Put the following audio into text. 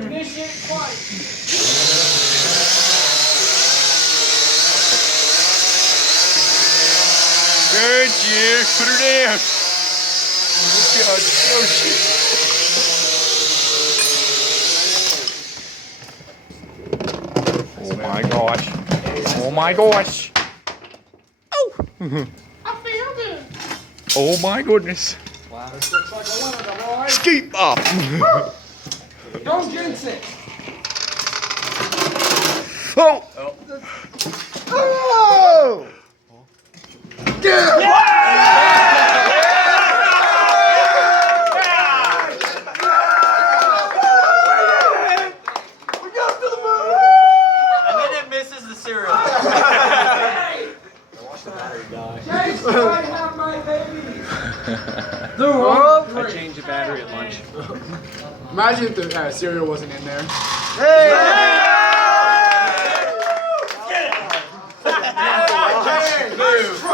Mission twice. Good, Jim. Put her down. Oh, God. Oh, shit. Oh, my gosh. Oh, my gosh. Oh. I feel good. Oh, my goodness. Wow. This looks like a winner, boy. Skeep up. Don't jinx it. Oh. Oh. Yeah. Misses the cereal. Hey! Watch the battery die. Chase, I have my baby. I changed the battery at lunch. Imagine if the cereal wasn't in there. Hey!